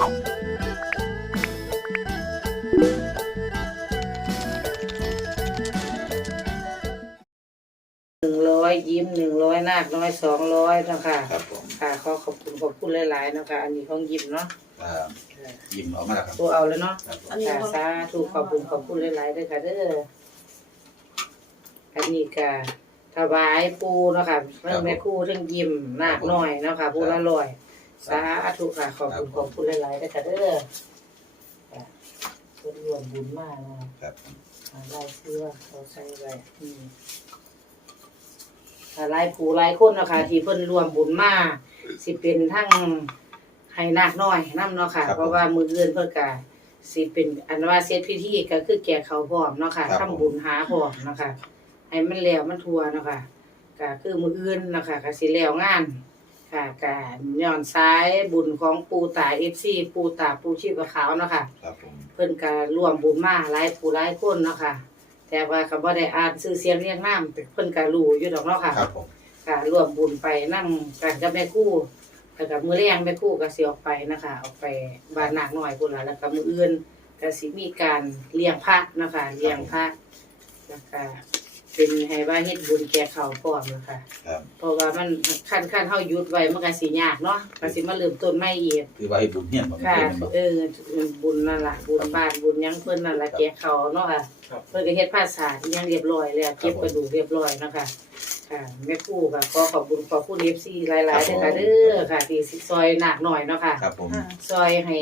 หนึ่งร้อยยิ้มหนึ่งร้อยนาคน้อยสองร้อยนาะคะครับผมค่ะขอขอบคุณขอบคุณหลายๆเนาะคะอันนี้ของยิ้มเนาะอ่ายิ้มออกมาแล้วครับตัวเอาแล้วเนาะ ครับผมอันนี้ค่ะก็สาธุขอบคุณขอบคุณหลายๆด้วยค่ะเด้ออันนี้ก็ถวายปูเนาะค่ะเรื่องแม่ครู่เรื่องยิ้มนาคน้อยเนาะค่ะปูละร้อย สาธุค่ะขอบคุณขอบคุณหลายๆด้วยค่ะเด้อค่ะเพิ่นรวมบุญมากนะครับอ่าลายเสื้อเขาใส่ไว้อืมค่ะหลายผู้หลายคนเนาะค่ะที่เพิ่นรวมบุญมาสิเป็นทั้งให้นาคน้อยนํเนาะค่ะ เพราะว่ามื้ออื่นเพิ่นก็สิเป็นอันว่าเสร็จพิธีก็คือแก่เขาวพร้อมเนาะค่ะทำบุญหาพร้อมเนาะค่ะให้มันแล้วมันทั่วเนาะค่ะก็คือมื้ออื่นเนาะค่ะก็สิแล้วงาน ค่ะก็ย้อนซ้ายบุญของปู่ตา FC ปู่ตาปู่ชีพขาวเนาะค่ะ ครับผม เพิ่นก็ร่วมบุญมาหลายผู้หลายคนเนาะค่ะ แต่ว่าก็บ่ได้อ่านชื่อเสียงเรียงนามแต่เพิ่นก็รู้อยู่ดอกเนาะค่ะ ครับผมก็ร่วมบุญไปนํกันกับแม่ครู่แล้วก็มื้อแรงแม่ครู่ก็สิออกไปนะคะออกไปบ้านนากน้อยพุ่นล่ะแล้วก็มื้ออื่นก็สิมีการเลี้ยงพระเนาะคะเลี้ยงพระแล้วก็ เป็นให้ว่าเฮ็ดบุญแก่เขาพร้อมนะคะครับ เพราะว่ามันคันคันเฮาหยุดไว้มันก็สิยากเนาะก็สิมาเริ่มต้นใหม่อีกคือว่าให้บุญเฮียนบ่ค่ะเฮียนบ่เออบุญนั่นล่ะบุญบ้านบุญหยังเพิ่นนั่นล่ะแจกเขาเนาะค่ะครับ เพิ่นก็เฮ็ดภาษาที่ยังเรียบร้อยแล้วเก็บกระดูกเรียบร้อยเนาะค่ะค่ะแม่ครูก็ขอขอบคุณขอบคุณ FC หลายๆเด้อค่ะเด้อค่ะที่สิซอยหนักหน่อยเนาะค่ะ ครับผม ซอยให้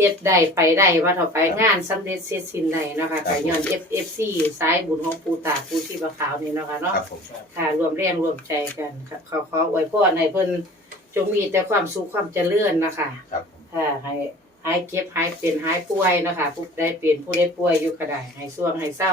เฮ็ดได้ไปได้ว่าต่อไปงานสำเร็จเสร็จสิ้นได้เนาะค่ะก็ย้อน FFC สายบุญของปู่ตาปู่ชีพขาวนี่เนาะค่ะเนาะ ครับผม ค่ะรวมแรงรวมใจกันค่ะขอขออวยพรให้เพิ่นจงมีแต่ความสุขความเจริญนะคะครับผม ค่ะให้หายเก็บหายเป็นหายป่วยนะคะผู้ใดเป็นผู้ใดป่วยอยู่ก็ได้ให้ส่วงให้เศร้า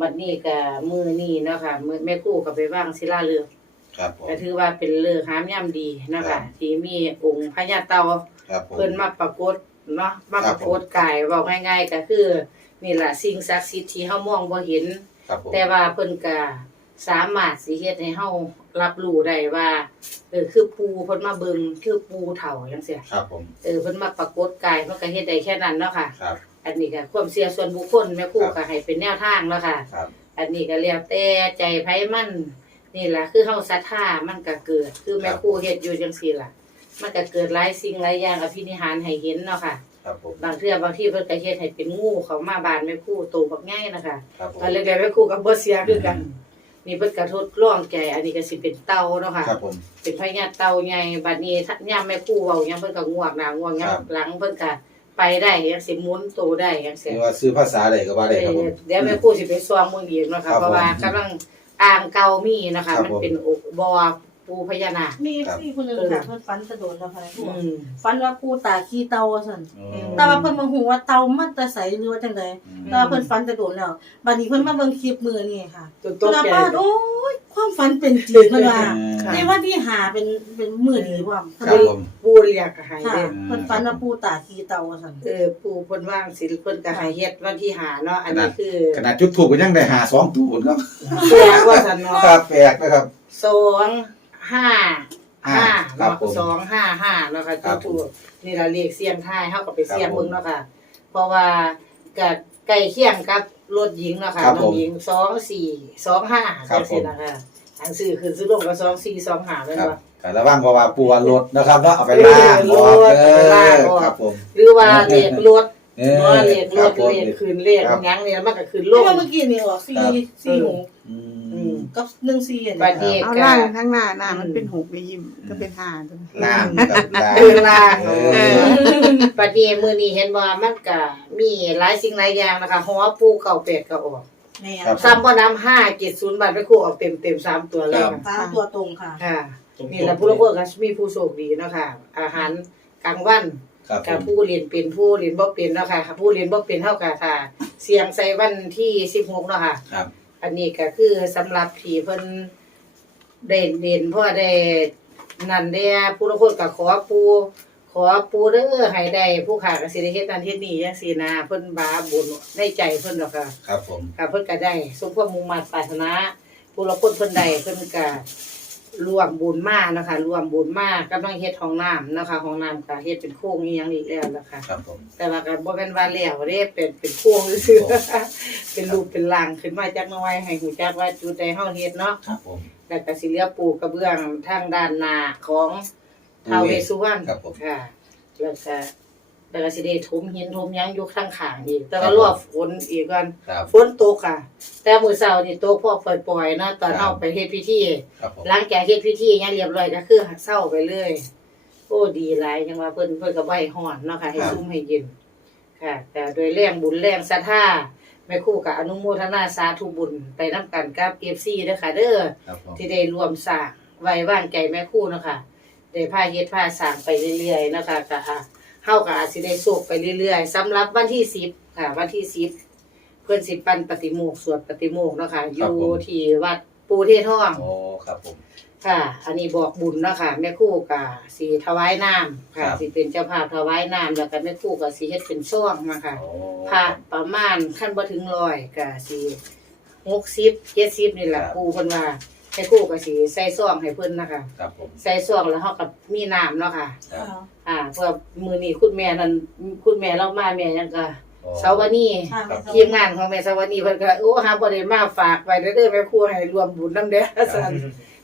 บัดนี้ก็มือนี้เนาะค่ะมื้อแม่ครู่ก็ไปว่างศิลาฤกษ์ครับผม ก็ถือว่าเป็นฤกษ์หามยามดีนะคะที่มีองค์พญาเต่า ครับผม เพิ่นมาปรากฏเนาะมาคปรับรากฏกายเว้าง่ายๆก็คือนี่ล่ะสิ่งศักดิ์สิทธิ์ที่เฮามองบ่เห็น ครับผม แต่ว่าเพิ่นก็สามารถสิเฮ็ดให้เฮารับรู้ได้ว่าเออคือปูเพิ่นมาเบิ่งคือปูเฒ่าจังซี่ครับผม เออเพิ่นมาปรากฏกายมันก็เฮ็ดได้แค่นั้นเนาะค่ะ ครับ อันนี้ก็ความเชื่อส่วนบุคคลแม่ครูครับก็ให้เป็นแนวทางเนาะค่ะ ครับ อันนี้ก็แล้วแต่ใจไผมัน นี่ล่ะคือเฮาศรัทธามันก็เกิด คือแม่ครูเฮ็ดอยู่จังซี่ล่ะ มันก็เกิดหลายสิ่งหลายอย่างอภินิหารให้เห็นเนาะค่ะ ครับผม บางเทื่อบางที่เพิ่นก็เฮ็ดให้เป็นงูเข้ามาบ้านแม่ครูโตบักใหญ่นะคะครับผม ตอนแรกๆแม่ครูก็บ่เสียคือกัน นี่เพิ่นก็ทดลองใจอันนี้ก็สิเป็นเต่าเนาะค่ะ ครับผม เป็นพญาเต่าใหญ่บัดนี้ถ้ายามแม่ครูเว้าหยังเพิ่นก็ง่วงหน้าง่วงหยัคงรับ หลังเพิ่นก็ไปได้ยังสิหมุนโตได้ยังคืซี่อว่าซื้อภาษาใดก็ว่าได้ครับผม เดี๋ยวแม่ครูสิไปซ้อมเมืองอีกเนาะครัค่ะบเพราะว่าผมกำลังอ่างเก่ามีเนาะค่ะครับมันผมเป็นอกบ่อ ปูพญานาค มีสี่คนหนึงค่ะเพิ่นฝันจะโดนแล้วค่ะอืมฝันว่าปูตาขี้เตาซั่นอ๋อแต่ว่าเพิ่นบ่ฮู้ว่าเตามันจะใสหรือว่าจังไดอืมแต่ว่าเพิ่นฝันจะโดนแล้วบัดนี้เพิ่นมาเบิ่งคลิปมื้อนี้ค่ะจนตเพิ่กนว่าใจป้าโอ้ยความฝันเป็นจริงเพิ่นว่าค่ะในวันที่หาเป็นเป็นมื้อนี้ว่าเพิ่นครับว่าผม ปูเรียกก็ให้ค่ะเด้เพิ่นฝันว่าปูตาขี้เตาซั่นเออปูเพิ่นว่างสิเพิ่นก็ให้เฮ็ดวันที่หาเนาะอันนี้คือขนาดจุดถูกก็ยังได้หาสองตูนครับ แปลว่าซั่นเนาะครับแปลกนะครับสอง ห้าห้าครับเนาะผมสองห้าห้าเนาะค่ะครับถูกๆนี่ล่ะเลขเสียงทายเฮาก็ไปเสียงครับผมเบิ่งเนาะค่ะ เพราะว่าก็ใกล้เคียงกับรถหญิงเนาะค่ะครับน้องผมหญิงสองสี่สองห้าครัจับงซี่นะคะทางซื้อขึ้นซื้อลงก็สองสี่สองห้าแม่นครับบ่ก็ระวังเพราะว่าปัวรถนะครับเนาะเอาไปล่างเออออกรถเอเอาไปล่างอออกครับผมหรือว่าเลขรถเออว่าเลขรครัถบผม เลขขึ้นเลขครับ หยังเนี่ยมันก็ขึ้นลเรื่องงว่าเมื่อกี้นี่ออก4 4หกอือืมม กับ1 4อันบัดนี้นี้เอาก็ล่างทั้างหน้าหน้ามันอืมเป็นหกในยิ้มก็เป็นห้าตัวล่างกับล่างเรื่องล่างเอเอออบัดนี้มื้อนี้เห็นว่ามันก็มีหลายสิ่งหลายอย่างนะคะหัวปูเก่าเป็ดก็ออกแม่ครับ ซ้ำบ่นำ570บาทไปคู่ออกเต็มเต็มๆสามตัวเลยครับตามตัวตรงค่ะค่ะนี่แหละผู้ละคนก็มีผู้โชคดีเนาะค่ะ อาหารกลางวัน ครับผกับมผู้เรียนเป็นผู้เรียนบ่เป็นเนาะค่ะค่ะผู้เรียนบ่เป็นเท่ากับค่ะ เสียงใส่วันที่ 16เนาะค่ะ ครับ อันนี้ก็คือสำหรับที่เพิ่นได้เรียนเพราะว่าได้นั่นแด่ผู้ละคนก็ขอปูขอปูเด้อให้ได้ผู้ขาก็สิได้เฮ็ดนั้นเฮ็ดนี้จังซี่นะเพิ่นบาบุญในใจเพิ่นเนาะค่ะครับผม ค่ะเพิ่นก็ได้สมความมุ่งมั่นปรารถนาผู้ละคนเพิ่นได้เพิ่นก็ รวมบุญมานะคะรวมบุญมากำลังเฮ็ดห้องน้ำนะคะห้องน้ำก็เฮ็ดเป็นโค้งอีหยังอีกแล้วนะคะ ครับผม แต่ว่าก็บ่แม่นว่าแล้วเด้เป็นเป็นโค้งซื่อๆเป็นรูปเป็นร่างขึ้นมาจักหน่อยให้ฮู้จักว่าจุดใดเฮาเฮ็ดเนาะครับผมแล้วก็สิเหลือปูกระเบื้องทางด้านหน้าของท้าวเวสสุวรรณครับผม ค่ะแล้วก็ แล้วก็สิได้ถมหินถมหยังอยู่ข้างข้างอีกแต่ครัว่าบรอบฝนอีกก่อนครับฝนตกค่ะ แต่มื้อเช้านี่ตกพอปล่อยๆนะตอนครับเฮาไปเฮ็ดพิธี ครับผมหลังจากเฮ็ดพิธีหยังเรียบร้อยก็คือเศร้าไปเลย โอ้ดีหลายจังว่าเพิ่นเพิ่นก็บ่ให้ฮ้อนเนาะค่ะให้ซุ่มให้เย็นค่ะ แต่โดยแรงบุญแรงศรัทธาแม่ครูก็อนุโมทนาสาธุบุญไปนํกันกับ FC เด้อค่ะ เด้อครับผมที่ได้รวมสร้างไว้วางใจแม่ครู่เนาะคะได้พาเฮ็ดพาสร้างไปเรื่อยๆเนาะคะก็อะ เฮาก็อาจสิได้โชคไปเรื่อยๆสำหรับวันที่10ค่ะ วันที่10เพิ่นสิปันปฏิโมกข์สวดปฏิโมกข์เนาะค่ะอยู่ที่วัดปูเทศทองโอ้ครับผม ค่ะ อันนี้บอกบุญเนาะค่ะแม่ครู่ก็สิถวายน้ำค่ะครับสิเป็นเจ้าภาพถวายน้ำแล้วก็แม่ครู่ก็สิเฮ็ดเป็นช่วงมาค่ะโอ้พระประมาณขั้นบ่ถึงร้อยก็สิ60 70นี่แหละครูเพิ่นว่า ให้ครูก็สิใส่ซองให้เพิ่นนะคะ ครับผมใส่ซองแล้วเฮาก็มีน้ำเนาะค่ะ ครับอ่าเพื่อมื้อนี้คุณแม่นั่นคุณแม่เรามาแม่ยังก็โอ้เสาวนีค่ะครับ ทีมงานของแม่เสาวนีเพิ่นก็โอ้หาบ่ได้มาฝากไว้เด้อเด้อแม่ครูให้รวมบุญนำเด้อซั่น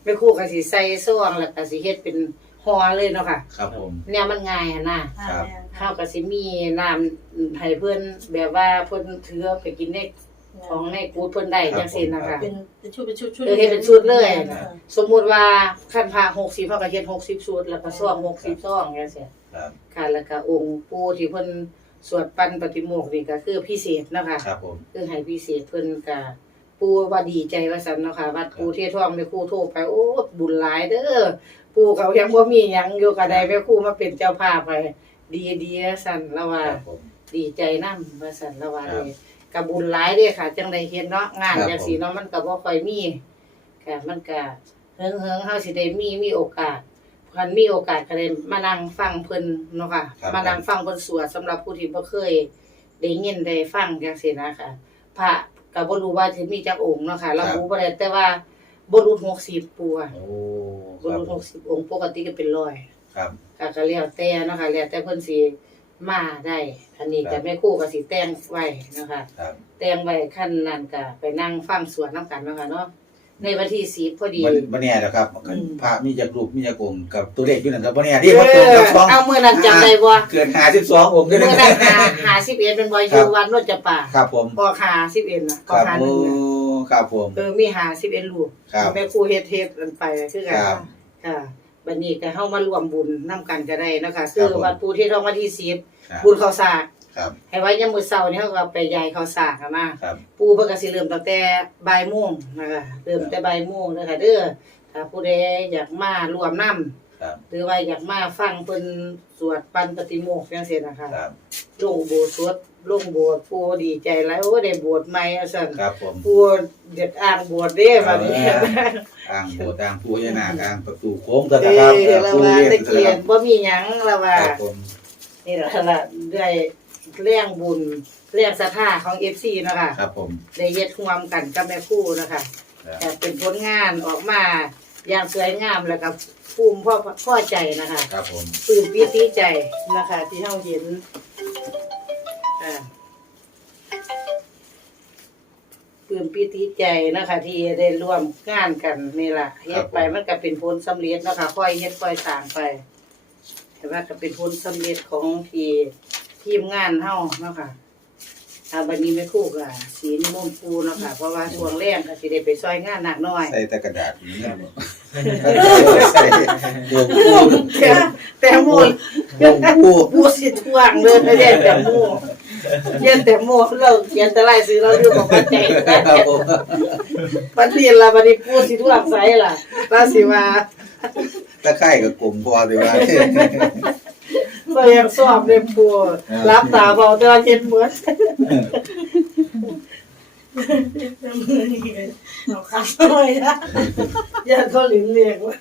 แม่ครูก็สิใส่ซองแล้วก็สิเฮ็ดเป็นห่อเลยเนาะค่ะครับผมเนี่ยมันง่ายอะนะครับเฮาก็สิมีน้ำให้เพิ่นแบบว่าเพิ่นถือเอาไปกินใน ของในกูดเพิ่นได้จังซี่นะคะเป็นเป็นชุดเป็นชุดชุดเออเฮ็ดเป็นชุดเลยค่ะสมมุติว่าคันพา60เฮาก็เฮ็ด60ชุดแล้วก็ซอง60ซองจังซี่ครับค่ะแล้วก็องค์ปู่ที่เพิ่นสวดปันปฏิโมกข์นี่ก็คือพิเศษเนาะค่ะครับผมคือให้พิเศษเพิ่นก็ปู่ว่าดีใจว่าซั่นเนาะค่ะวัดปู่เทศทองแม่ครูโทรไปโอ้บุญหลายเด้อปู่เขายังบ่มีหยังอยู่ก็ได้แม่ครูมาเป็นเจ้าภาพให้ดีๆว่าซั่นแล้วว่าครับผมดีใจนำว่าซั่นละว่า ครับเลยก็บุญหลายเด้ค่ะ จังได้เฮ็ดเนาะงานครับจังซี่เนาะมันก็บ่ค่อยมีค่ะมันก็เฮิงเฮิงๆเฮาสิได้มีมีโอกาสคันมีโอกาสก็ได้มานั่งฟังเพิ่นเนาะค่ะ ครับ มานั่งฟังเพิ่นสวดสำหรับผู้ที่บ่เคยได้ยินได้ฟังจังซี่นะค่ะ พระก็บ่รู้ว่าสิมีจักองค์เนาะค่ะเรารู้บ่ได้แต่ว่าบ่รู้60ปัวโอ้คบ่รับรู้ผม60องค์ปกติก็เป็นร้อยครับ ก็ก็แล้วแต่เนาะค่ะแล้วแต่เพิ่นสิ มาได้ อันนี้ครัก็บแม่ครูก็สิแต่งไว้เนาะคะ ครับ แต่งไว้ขั้นนั้นก็ไปนั่งฟังสวดนํกันเนาะค่ะเนาะในวันที่10พอดีวันวันนี้นะครับอืม พระมีจักรูปมีจักองค์กับตัวเลขอยู่นั่นครับวันนี้เอที่มาตรงอกับสองเอามื้อนั้นจำได้บ่เกิน52องค์ด้วยมื้อนะ นั้นหาหา11เป็นบ่อยู่วัดโนนจะป่าครับผมบ่หา11น่ะคบ่รับหาหโอ้นึ่งน่ะครับผม เออมีหา11รูปครับ แม่ครูเฮ็ดเฮ็ดกันไปคือกันครับ ค่ะ บัดนี้ก็เฮามารวมบุญนํกันก็ได้เนาะค่ะคืครัอบผมวัดปูที่ทองวันที่10ครับบุญข้าวสากครับ ให้ไว้ยามมื้อเช้านี่เฮาก็ไปยายข้าวสากกันมาครับ ปูเพิ่นก็สิเริ่มตั้งแต่บ่ายโมงนะคะเริ่มแต่บ่ายโมงเด้อค่ะเด้อถ้าผู้ใดอยากมารวมนํครับ หรือว่าอยากมาฟังเพิ่นสวดปันปฏิโมกข์จังซี่นะคะครับ ลงโบสถ์สวด ลงโบสถ์ปูดีใจหลายโอ้ได้บวชใหม่ว่าซั่นครับผมปูเด็ดอ่างบวชเด้บัดนี้เอออ่างโบสถ์อ่างผู้ยานาคอ่างประตูโค้งตะเอครับอแล้วว่าตะเกียนบ่มีหยังแล้วว่าครับผมนี่ล่ะล่ะได้แรงบุญแรงศรัทธาของ FC เนาะค่ะครับผม ได้เฮ็ดร่วมกันกับแม่ครูนะคะครับ แต่เป็นผลงานออกมาอย่างสวยงามแล้วก็ภูมิพ่อพ่อใจนะคะ ครับผม ปลื้มปิติใจนะคะ ที่เฮาเห็น อ่าปลื้มปิติใจนะคะที่ได้ร่วมงานกันนี่ล่ะเฮ็ดไปมันก็เป็นผลสำเร็จเนาะคะค่อยเฮ็ดค่อยสร้างไป แต่ว่าก็เป็นผลสำเร็จของที่ทีมงานเฮาเนาะค่ะอาบัดนี้แม่ครูก็สีนิมนต์ปูเนาะค่ะเพราะว่าช่วงแรกก็สิได้ไปซอยงานหนักหน่อย ใส่แต่กระดาษนี่นะใส่ตัวผู้แต่แต่หมูตัวผู้ปูสิทวงเดินไปเรียนแต่หมู เรียนแต่หมูเราเขียนแต่ลายซื้อเราดูของปัจจัยครับผมปัจจัยละบัดนี้ปูสิทวงไสล่ะราสิว่าตะไคร่กับกลมพอดีว่าก็ยังสอบเลยปูรับตาเบาแต่ว่าเฮ็ดเหมือนมือนี่เอาขาเลยนะอย่าเขาหลินเรียกไว้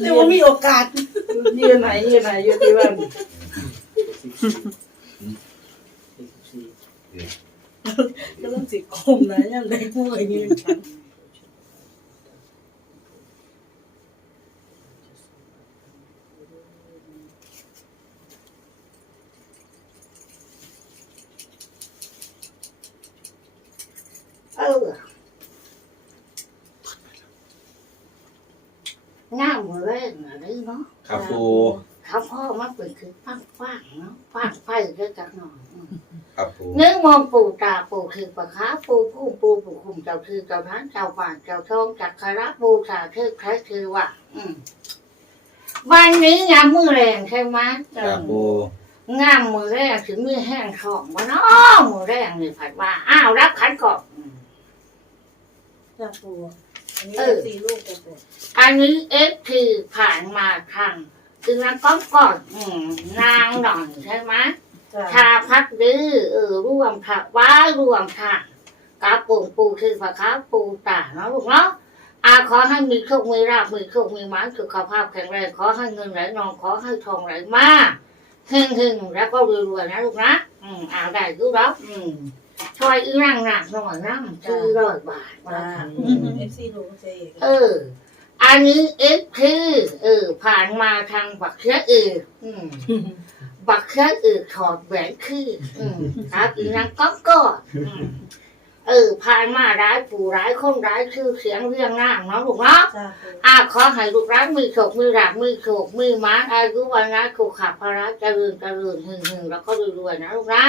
เรียกว่ามีโอกาสยืนไหนยืนไหนอยู่ที่วัน ก็ต้องสิคมนะเนี่ยเลยพูดอย่างนี้ฉันเออหน้าเหมือนอะไรเนาะครับครู พ่อมันเป็นคือฟังฟังเนาะฟังไฟเยอะจังหน่อยอืมครับปูเนื่องมองปู่ตาปู่คือปะค้าปู่ผู้ปู่ปู่คุมเจ้าคือเจ้าท่านเจ้าป่านเจ้าทองจักรระบูชาเทิดแท้คือว่าอืมวันนี้งามมือแรงใช่ไหมครับปูงามมือแรงถึงมือแห้งทองวะเนาะมือแรงนี่ผัดว่าอ้าวรับขันก่อนอืมจ้าปูอันนี้เออสี่ลูกจ้าปูอันนี้เอฟคือผ่านมาทาง คือนางก้อนก่อนอืมนางหน่อยใช่ไหมจ้าชาพักดื้อเออร่วมผักว้ารวมค่ะกาปุ่งปูคือผักค้าปูตาเนาะลูกเนาะอาขอให้มีโชคมีราบมีโชคมีหมานสุขภาพแข็งแรงขอให้เงินไหลนองขอให้ทองไหลมาหึ่งหึ่งแล้วก็รวยๆนะลูกนะอืมเอาได้ดูแล้วอืมช่วยอีนั่งหนักหน่อยนะคือร้อยบาทจ้าว่าเอฟซีลูกเจ๊เออ อันนี้เอฟคือเออผ่านมาทางบักเชื้ออืออืมบักเชื้ออือถอดแหวนคืออืมครับอีนางก็ก็อืมเออผ่านมาร้ายปู่ร้ายคนร้ายชื่อเสียงเรื่องงามเนาะลูกเนาะจ้าปูอาขอให้ลูกร้านมือโฉกมือหลักมือโฉกมือม้าอายุวันนะถูกขับพระเจริญเจริญหึงหึงแล้วก็รวยๆนะลูกนะ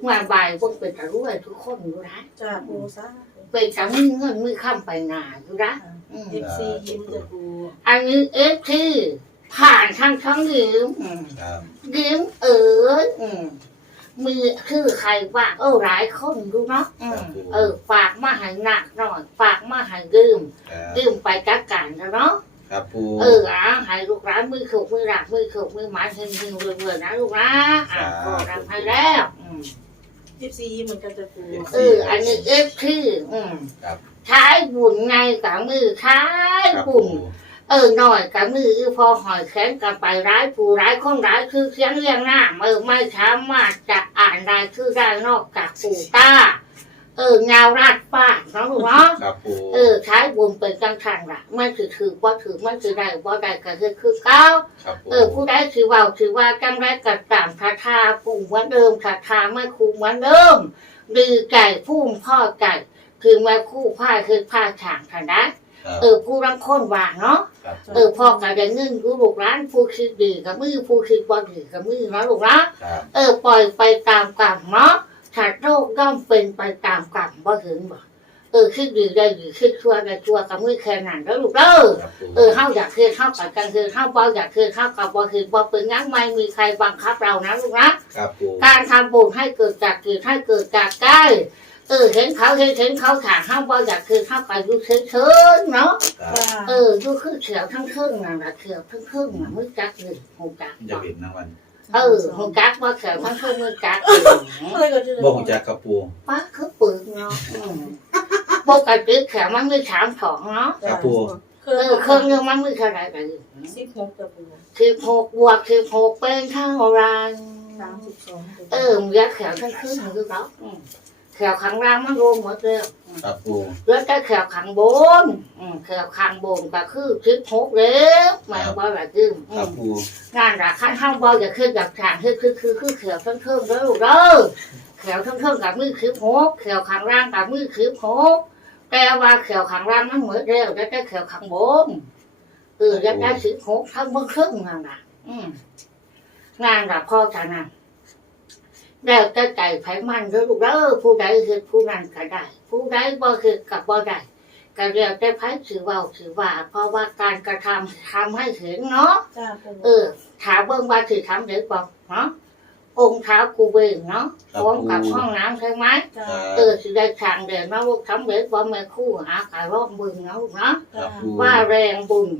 เมื่อบ่ายพวกเป็นตะรวยทุกคนอยู่นะจ้าปูซา เป็นจังมือเงินมือข้ามไปงานอยู่นะอืมเอฟซียิ้มจ้าปูอันนี้เอฟที่ผ่านทางทั้งยืมอืมครับยืมเอออืมมีคือใครว่าเออหลายคนดูเนาะอืมเออฝากมาให้หนักหน่อยฝากมาให้ยืมครับยืมไปจัดการกันเนาะครับปูเอออะให้ลูกร้านมือขกมือหลักมือขกมือหมาเฮงเฮงรวยๆนะลูกนะอะขอรับให้แล้วอืม เอฟซียิ้มเหมือนกันจ้าปูเออ อันนี้เอฟคืออืมครับใช้บุญไงกับมือใช้ครับบุปูญเออหน่อยกับมืออือพอหอยแขนกับไปร้ายผู้ร้ายคนร้ายคือเสียงเรียงหน้าเออไม่สามารถจะอ่านได้คือได้นอกจากปู่ตา เออเงาราดป้าเนาะลูกเนาะครับปูเออใช้บุญเป็นจังทันละไม่ถือถือว่าถือไม่ถือได้ว่าได้ก็คือคือเก้าครับปูเออผู้ใดถือว่าถือว่าจังไรกัดตามคาถาปู่เหมือนเดิมคาถาไม่ครูเหมือนเดิมดีใจพุ่มพ่อใจคือแม่คู่ผ้าคือผ้าฉางทันได้ครับเออผู้รังคนว่าเนาะครับเออพ่อก็ได้เงินกูลูกร้านผู้คิดดีกับมือผู้คิดบ่ดีกับมือเนาะลูกนะครับเออปล่อยไปตามกรรมเนาะ ถ้าโรคย่อมเป็นไปตามกรรมบ่เห็นบ่เออคิดดีได้ดีคิดชั่วได้ชั่วกับมือแค่นั้นแล้วลูกเด้อครับปูเออเฮาอยากคือเฮากับกันคือเฮาบ่อยากคือเฮากับบ่คือบ่เป็นหยังไม่มีใครบังคับเรานะลูกนะครับปูการทำบุญให้เกิดจากจิตให้เกิดจากกายเออเห็นเขาเห็นเห็นเขาถางเฮาบ่อยากคือเฮาก็อยู่เฉยๆเนาะครับจ้าเออดูคือเขียวทั้งครึ่งน่ะนะเขียวทั้งครึ่งน่ะมือจักเลยหูจักอย่าเห็นนะวัน เออหูจักว่าเขียวทั้งครึ่งมือจักเอ้ยก็จะบ่ของจักครับปูป้าคือปึกเนาะอืมปกติเขียวมันมือสามสองเนาะครับปูเคเออเครื่องนึงมันมือเท่าไหร่กันสิบหกจ้าปูสิบหกบวกสิบหกเป็นเท่าไหรสามสิบสองเออมึงยักเขียวทั้งครึ่งคือเขาอืม เขียวข้างล่างมันรวมหมดเลยครับปูแล้วแต่เขียวข้างบนอืมเขียวข้างบนก็คือสิบหกแล้วแม่บอกอะไรจึงอืครับมปูงานราคาห้างบอลอย่าขึ้นกับทางคือคือคือคือเขียวทั้งเครื่องเด้อลูกเด้อเขียวทั้งเครื่องกับมือคือหกเขียวข้างล่างกับมือคือหกแต่ว่าเขียวข้างล่างมันเหมือนเร็วแล้วแต่เขียวข้างบนเออแล้วแต่สิบหกทั้งเบื้องครึ่งนั่นแหละอืมงานกับพ่อจะนั่น แล้วแต่ใจไผมันเด้อลูกเด้อผู้ใดคือผู้นั้นก็ได้ ผู้ใดบ่คือกับบ่ได้ก็เรียกแต่ไผถือเว่าถือว่า เพราะว่าการกระทำทำให้เห็นเนาะ จ้าปูเออถามเบิ่งว่าสิทำได้บ่เนาะองค์เท้ากูเบงเนาะพร้อมกับห้องน้ำใช่ไหมจ้าครับเออสิได้ทางเดินมาลูกทำเด็กบ่แม่ครู่หาขายรอบบึงเนาะลูกเนาะครับปู ว่าแรงบุญ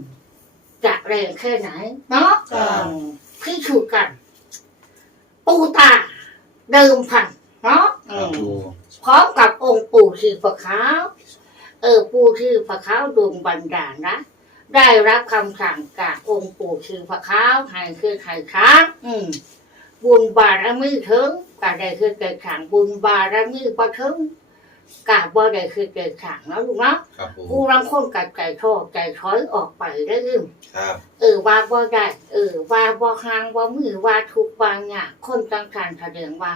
จะแรงแค่ไหนเนาะครับอืมพี่ชูกัน ปูตา เดิมพันเนาะคอืรับมปูพร้อมกับองค์ปู่ชื่อประขาวเออปู่ชื่อประขาวดวงบันดาลนะได้รับคำสั่งจากองค์ปู่ชื่อประขาวให้คือไข่ค้างอืมบุญบารมีถึงก็ได้คือเกิดขังบุญบารมีบ่ถึง กาบ่ได้คือเกิดขังเนาะลูกเนาะครับปูผู้รังคนกัดไก่ทอดไก่ถอยออกไปได้ยืมครับเออว่าบ่ได้เออว่าบ่หางว่ามือว่าทุกบางอย่างคนต่างกันแสดงว่า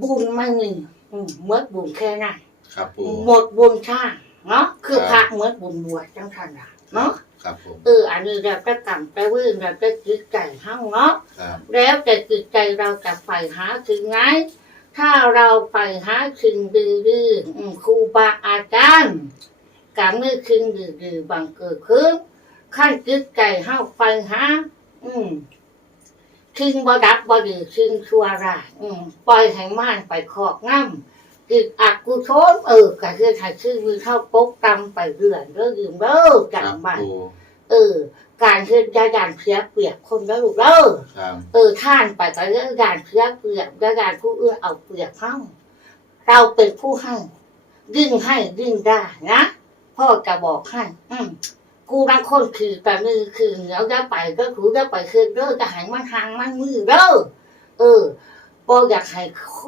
บุญไม่มีอืมหมดบุญแค่นั้นครับปูหมดบุญช่างเนาะคือพระหมดบุญบวชจังทันละเนาะคครับผมเอออันนี้เราจะกำจะวิ่งเราจะจิตใจเฮาเนาะครับแล้วแต่จิตใจเราจะไปหาถึงไง ถ้าเราไปหาถึงดื้อๆครูบาอาจารย์กับมือคึงดื้อๆบังเกิดขึ้นขั้นจิตใจเฮาไปหา อืมคึงบ่ดับบ่ดื้อคึงชั่วร้ายอืมปล่อยให้ม่านไปคอกง่ำจิตอักกุศลเออก็คือถ้าชื่อมือเข้าปกตำไปเรื่อยเด้อยืมเด้อครับจำบ้าน เออ การเฮ็ดยาดานเพียเปียกคนแล้วลูกเด้อครับเออท่านไปก็เรื่องการเพียเปียกยาดานผู้อื่นเอาเปรียบเฮาเราเป็นผู้ให้ดึงให้ดึงได้นะพ่อจะบอกให้อืมกูรักคนคือแต่มือคือเหนียวจะไปก็ถูจะไปคือเด้อจะใหายมันทางมันมือเด้อเออบ่อยากให้คน